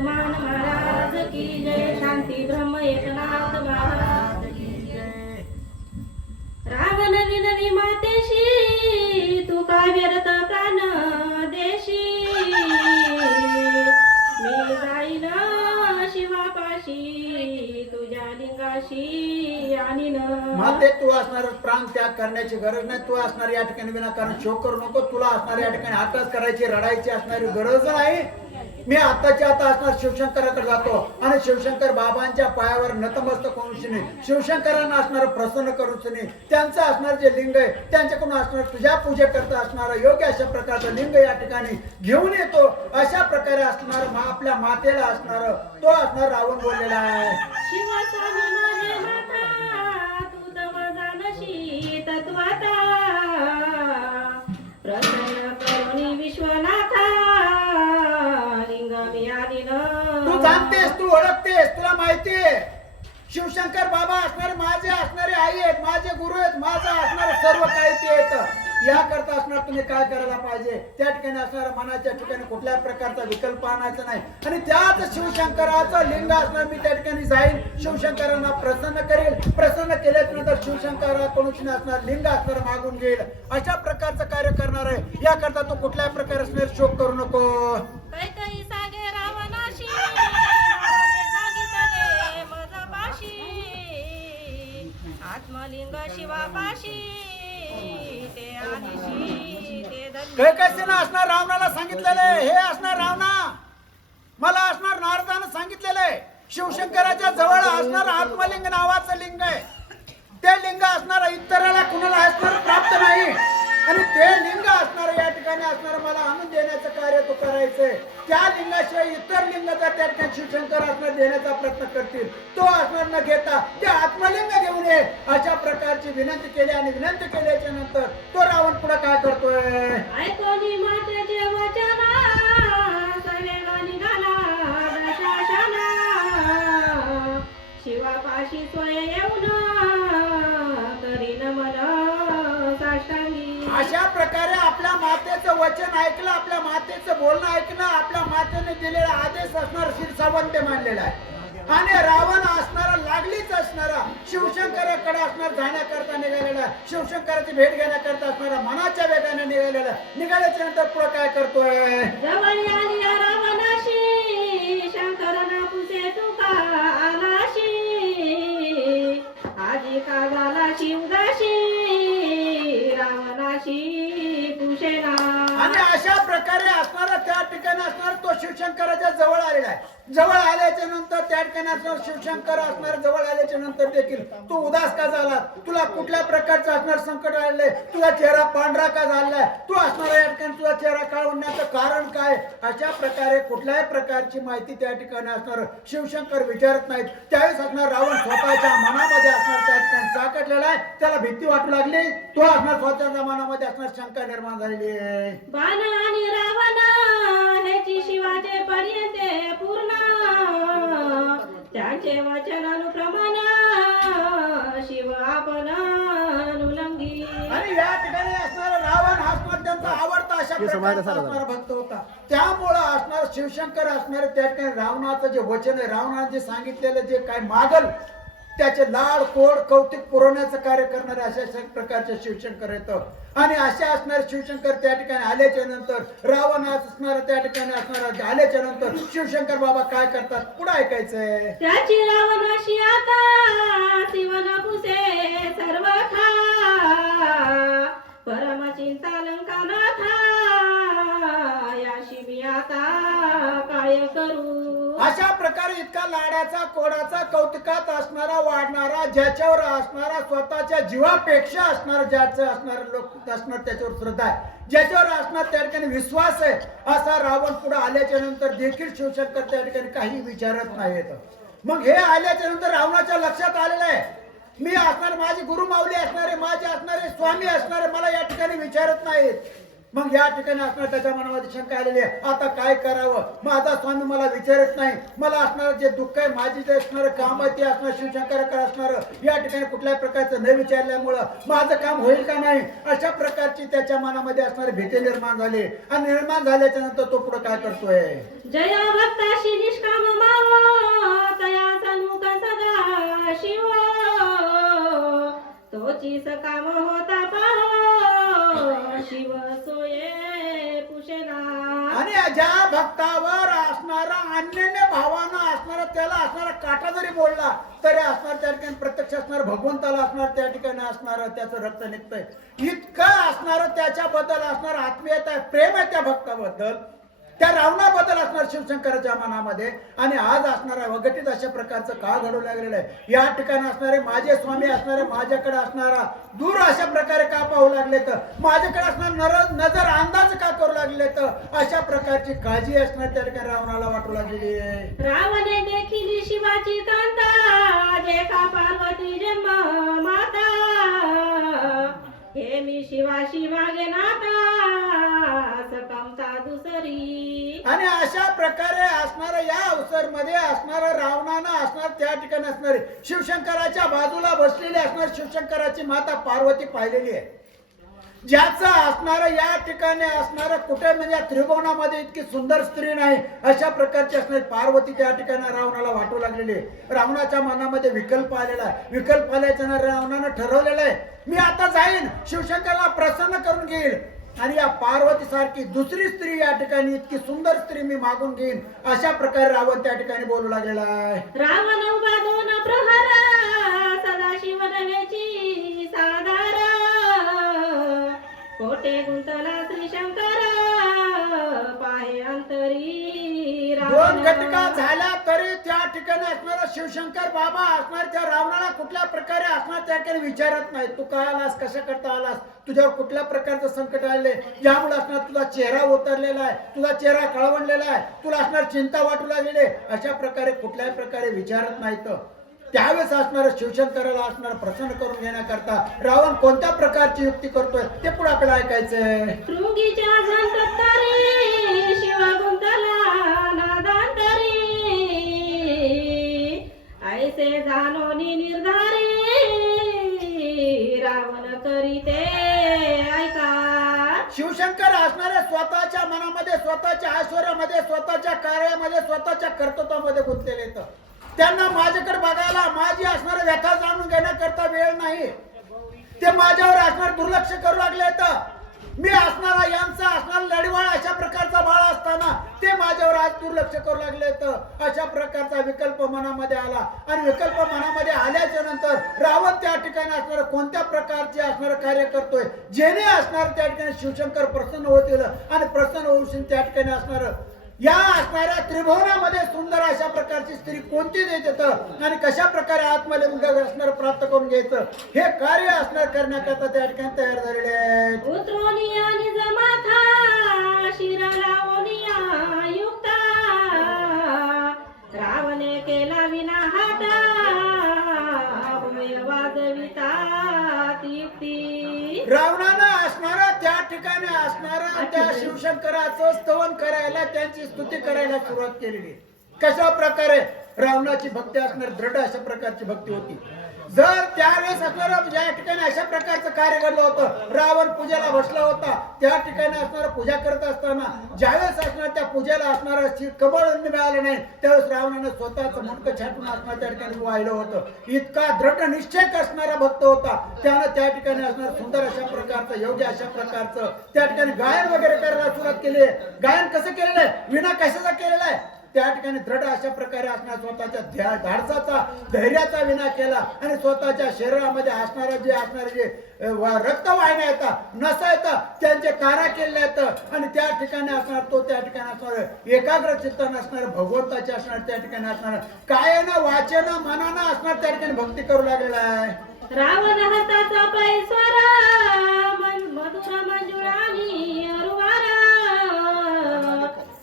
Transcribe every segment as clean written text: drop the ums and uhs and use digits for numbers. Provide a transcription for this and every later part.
मान महाराज की जय. शांती ब्रह्म एकनाथ महाराज की जय. राम नवी नवी मातेशी तू काय व्यर्थ प्राण देशी. मी जाईन शिवापाशी तुझ्या लिंगाशी आणि माते तू असणार प्राण त्याग करण्याची गरज नाही. तू असणार या ठिकाणी विनाकारण शोक करू नको. तुला असणार या ठिकाणी आताच करायची रडायची असणारी गरज नाही. मी आताच्या आता असणार शिवशंकराकडे जातो आणि शिवशंकर बाबांच्या पायावर नतमस्तक होऊन शिवशंकरांना असणार प्रसन्न करून त्यांचं असणार जे लिंग आहे त्यांच्याकडून असणार तुझ्या पूजेकरता असणार योग्य अशा प्रकारचं लिंग या ठिकाणी घेऊन येतो. अशा प्रकारे असणार आपल्या मातेला असणार तो असणार रावण बोललेला आहे. शिवस्वामी माझे माता तू तव जानशी तत्वाता. प्रसन्न करुणी विश्वनाथा लिंग मिळाली तू जाणतेस तू ओळखतेस तुला माहितीये शिवशंकर बाबा असणारे माझे असणारे आई आहेत माझे गुरु आहेत माझा असणारे सर्व काही ते येत. या करता असणार तुम्ही काय करायला पाहिजे त्या ठिकाणी असणाऱ्या मनाच्या ठिकाणी कुठल्या प्रकारचा विकल्प आणायचा नाही आणि त्याच शिवशंकराचं लिंग असणार मी त्या ठिकाणी जाईल शिवशंकरांना प्रसन्न करेल. प्रसन्न केल्याच्या नंतर शिवशंकराकडून असणार लिंग असणार मागून घेईल. अशा प्रकारचं कार्य करणार आहे. या करता तू कुठल्याही प्रकारे असणार शोक करू नको. कैकई सागे रावणाशी सांगितले मजपाशी. आत्मलिंग शिवापाशी ते आदिशी ते कैकसीनं असणार रावणाला सांगितलेलं आहे हे असणार रावणा मला असणार नारदानं सांगितलेलं आहे शिवशंकराच्या जवळ असणार आत्मलिंग नावाचं लिंग आहे. ते लिंग असणार इतराला कुणाला असणार प्राप्त नाही आणि ते लिंग असणार या ठिकाणी असणार मला आणून देण्याचं कार्य तो करायचंय. त्या लिंगाशिवाय इतर लिंग जर त्या ठिकाणी शिवशंकर असणार देण्याचा प्रयत्न करतील तो असणार न घेता ते आत्मलिंग घेऊन ये अशा प्रकारची विनंती केली आणि विनंती केल्याच्या नंतर तो रावण पुढे काय करतोय. ऐकोनी मातेचे वचन सवेगा निघाला दशाशना. शिवापाशी सोय येऊन करीन मन साष्टांगी. अशा प्रकारे आपल्या मातेचं वचन ऐकलं आपल्या मातेचं बोलणं ऐकलं आपल्या मातेने दिलेला आदेश असणार शिरसावंत मानलेला आहे आणि रावण असणारा लागलीच असणारा शिवशंकराकडे असणार जाण्याकरता निघालेला शिवशंकराची भेट घेण्याकरता असणारा मनाच्या वेगाने निघाल्याच्या नंतर पुढे काय करतोय. जवळ आली रावणाशी शंकरना पुसे तुका आलाशी. आजी का झाला शिवदाशी रावणाशी पुशेना. आणि अशा प्रकारे असणारा त्या ठिकाणी असणार तो शिवशंकराच्या जवळ आलेला आहे. जवळ आल्याच्या नंतर त्या ठिकाणी असणार शिवशंकर असणार जवळ आल्याच्या नंतर देखील तू उदास का झाला तुला कुठल्या प्रकारचं असणार संकट आलेलं आहे तुझा चेहरा पांढरा का झालाय तू असणार या ठिकाणी तुझा चेहरा काळवण्याचं कारण काय. अशा प्रकारे कुठल्याही प्रकारची माहिती त्या ठिकाणी असणार शिवशंकर विचारत नाहीत. त्यावेळेस असणार रावण स्वतःच्या मनामध्ये असणार त्या ठिकाणी साकटलेला आहे. त्याला भीती वाटू लागली तो असणार स्वतःच्या मनामध्ये असणार शंका निर्माण झालेली आहे. बाण आणि रावण ह्याची शिवाचे पर्यंत पूर्ण. त्यांचे वचन अनुप्रमाण शिव आपण अनुलंगी. आणि या ठिकाणी असणारा रावण हा असणार त्यांचा आवडता अशा प्रकारचा असणारा भक्त होता. त्यामुळं असणार शिवशंकर असणारे त्या ठिकाणी रावणाचं जे वचन आहे रावणाने जे सांगितलेलं जे काय मागल त्याचे लाड कोड कौतुक पुरवण्याचं कार्य करणारे अशा प्रकारचे शिवशंकर येतं. आणि अशा असणारे शिवशंकर त्या ठिकाणी आल्याच्या नंतर रावण असणार त्या ठिकाणी असणार आल्याच्या नंतर शिवशंकर बाबा काय करतात पुढे ऐकायचंय. त्याची रावणाशी आता शिवन पुसे सर्व खा. परमचिंता लंका नाथा याशी मी आता काय करू. अशा प्रकारे इतका लाडाचा कोडाचा कौतुकात असणारा वाढणारा ज्याच्यावर असणारा स्वतःच्या जीवापेक्षा असणार ज्याचं असणार लोक असणार त्याच्यावर श्रद्धा आहे ज्याच्यावर असणार त्या ठिकाणी विश्वास आहे असा रावण पुढे आल्याच्या नंतर देखील शिवशंकर त्या ठिकाणी काही विचारत नाहीत. मग हे आल्याच्या नंतर रावणाच्या लक्षात आलेलं आहे मी असणार माझी गुरु माऊली असणारे माझे असणारे स्वामी असणारे मला या ठिकाणी विचारत नाहीत. मग या ठिकाणी असणार त्याच्या मनामध्ये शंका आलेली आहे, आता काय करावं, माझा स्वामी मला विचारत नाही, मला असणार जे दुःख आहे, माझी जे असणार काम आहे ते असणार शिवशंकराकडे असणार, या ठिकाणी कुठल्याही प्रकारचं न विचारल्यामुळं माझं काम होईल का नाही, अशा प्रकारची त्याच्या मनामध्ये असणारी भीती निर्माण झाली. आणि निर्माण झाल्याच्या नंतर तो पुढे काय करतोय, जय भक्ताशी निष्काम माव तयाचा मुख सदा शिव तोचीच काम होता पाह शिव सोये पुषेला. आणि ज्या भक्तावर असणारा अन्य भावानं असणारा त्याला असणारा काटा जरी बोलला तरी असणार त्या ठिकाणी प्रत्यक्ष असणार भगवंताला असणार त्या ठिकाणी असणार त्याचं रक्त निघतंय, इतकं असणार त्याच्याबद्दल असणार आत्मीयता आहे, प्रेम आहे त्या भक्ताबद्दल, त्या रावणाबद्दल असणार शिवशंकराच्या मनामध्ये. आणि आज असणारा वगटीत अशा प्रकारचं का घडू लागलेलं आहे, या ठिकाणी असणारे माझे स्वामी असणारे माझ्याकडे असणारा दूर अशा प्रकारे का पाहू लागले, तर माझ्याकडे असणार नजर अंदाज का करू लागले, तर अशा प्रकारची काळजी असणार त्या ठिकाणी रावणाला वाटू लागलेली आहे. रावणे देखील शिवाची कांता जे का पार्वती जन्म माता हे मी शिवाशी मागे नाता सकमता दुसरी. आणि अशा प्रकारे असणारा या अवसर मध्ये असणारा रावणानं असणार त्या ठिकाणी असणारे शिवशंकराच्या बाजूला बसलेली असणार शिवशंकराची माता पार्वती पाहिलेली आहे, ज्याचं असणार या ठिकाणी असणार कुठे म्हणजे त्रिभुवनामध्ये इतकी सुंदर स्त्री नाही अशा प्रकारची असणारी पार्वती त्या ठिकाणी रावणाला वाटू लागलेली आहे. रावणाच्या मनामध्ये विकल्प आलेला आहे, विकल्प आल्याच्या रावणानं ठरवलेलं आहे, मी आता जाईन शिवशंकराला प्रसन्न करून घेईल आणि या पार्वती सारखी दुसरी स्त्री या ठिकाणी इतकी सुंदर स्त्री मी मागून घेईन, अशा प्रकारे रावण त्या ठिकाणी बोलू लागलेला आहे. रावण उभा दोन प्रहर सदाशिव नव्हेची साधार कोटे गुंतला श्री शंकर पाहे अंतरी. दोन घटका झाल्या तरी त्या ठिकाणी असणारा शिवशंकर बाबा असणार त्या रावणाला कुठल्या प्रकारे असणार त्या ठिकाणी विचारत नाही, तू का आलास, कशा करता आलास, तुझ्यावर कुठल्या प्रकारचं संकट आले, ज्यामुळे असणार तुझा चेहरा उतरलेला आहे, तुझा चेहरा कळवणलेला आहे, तुला असणार चिंता वाटू लागलेली, अशा प्रकारे कुठल्याही प्रकारे विचारत नाहीत. त्यावेळेस असणार शिवशंकराला असणार प्रसन्न करून घेण्याकरता रावण कोणत्या प्रकारची युक्ती करतोय ते पुढे आपल्याला ऐकायचंय. शृंगीच्या झंटकारे शिव गुंतला नादांतरी ऐसे जाणोनी निर्धारी रावण करीते ऐका. शिवशंकर असणारे स्वतःच्या मनामध्ये स्वतःच्या ऐश्वर्यामध्ये स्वतःच्या कार्यामध्ये स्वतःच्या कर्तृत्वामध्ये गुंतलेले आहेत, त्यांना माझ्याकडे बघायला माझी असणारी व्यथा जाणून घेण्याकरता वेळ नाही, ते माझ्यावर असणार दुर्लक्ष करू लागले. तर मी असणारा यांचा असणार लढवाळ अशा प्रकारचा बाळ असताना ते माझ्यावर आज दुर्लक्ष करू लागले, तर अशा प्रकारचा विकल्प मनामध्ये आला. आणि विकल्प मनामध्ये आल्याच्या नंतर रावण त्या ठिकाणी असणार कोणत्या प्रकारचे असणार कार्य करतोय जेणे असणार त्या ठिकाणी शिवशंकर प्रसन्न होतील आणि प्रसन्न होऊन त्या ठिकाणी असणार या असणाऱ्या त्रिभुवनामध्ये सुंदर अशा प्रकारची स्त्री कोणती देत आणि कशा प्रकारे आत्मलिंग असणार प्राप्त करून घ्यायचं हे कार्य असणार करण्याकरता त्या ठिकाणी तयार झालेले आहेत. उतरोनिया निज माथा शिर लावनिया युक्ता रावणे केला विना हाता होय वाजविता युक्ती. रावणानं असणारा त्या ठिकाणी असणारा त्या शिवशंकराचं स्तवन करायला त्यांची स्तुती करायला सुरुवात केलेली. कशा प्रकारे रावणाची भक्ती असणार दृढ अशा प्रकारची भक्ती होती. जर त्यावेळेस असणारा ज्या ठिकाणी अशा प्रकारचं कार्य घडलं होतं, रावण पूजेला बसला होता, त्या ठिकाणी असणारा पूजा करत असताना ज्यावेळेस असणार त्या पूजेला असणारा कमळ मिळालं नाही त्यावेळेस रावणानं स्वतःचं मुंडकं छाटून असणार त्या ठिकाणी वाहिलं होतं. इतका दृढ निश्चय असणारा भक्त होता, त्यानं त्या ठिकाणी असणार सुंदर अशा प्रकारचं योग्य अशा प्रकारचं त्या ठिकाणी गायन वगैरे करायला सुरुवात केली. गायन कसं केलेलं आहे, विना कशाचा केलेला आहे, त्या ठिकाणी दृढ अशा प्रकारे असणार स्वतःच्या धाडसाचा धैर्याचा विना केला आणि स्वतःच्या शरीरामध्ये असणारा जे असणारे जे रक्तवाहिन्या येतात नसा येतात त्यांचे कारा केले आहेत आणि त्या ठिकाणी असणार तो त्या ठिकाणी असणार एकाग्र चित्तानं असणार भगवंताचे असणार त्या ठिकाणी असणार कायेनं वाचेनं मनानं असणार त्या ठिकाणी भक्ती करू लागलेला आहे. रावण हस्ताचा पैस्वरा मधुर मंजुळानी अरुवारा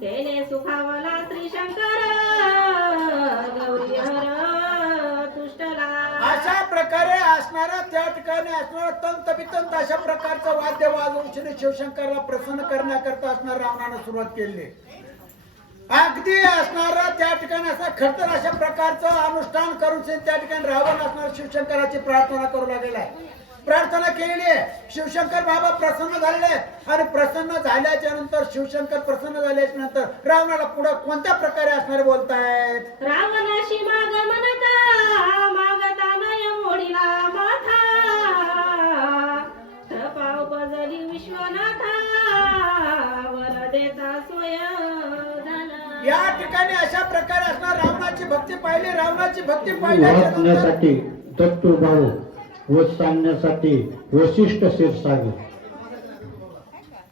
तेने सुखावला श्री शंकर गौरी हर तुष्टला. अशा प्रकारे असणारा त्या ठिकाणी असणारा तंत बितंत अशा प्रकारचं वाद्य वाजवून श्री शिवशंकरला प्रसन्न करण्याकरता असणाऱ्या रावणानं सुरुवात केली. अगदी असणारा त्या ठिकाणी असं खरतर अशा प्रकारचं अनुष्ठान करून त्या ठिकाणी रावण असणार शिवशंकराची प्रार्थना करू लागलेला आहे. प्रार्थना केलेली आहे. शिवशंकर बाबा प्रसन्न झालेले आहेत आणि प्रसन्न झाल्याच्या नंतर शिवशंकर प्रसन्न झाल्याच्या नंतर रावणाला पुढे कोणत्या प्रकारे असणारे बोलतायत. रावणाशी माग म्हणता मागता नय मोडीला माथा पाव बजली विश्वनाथा वर देता सोय झाला. या ठिकाणी अशा प्रकारे असणार रावणाची भक्ती पाहिली. रावणाची भक्ती पाहिल्याच्या नंतर वाचण्यासाठी दत्तू भाऊ व सांगण्यासाठी वशिष्ठ शिरसागर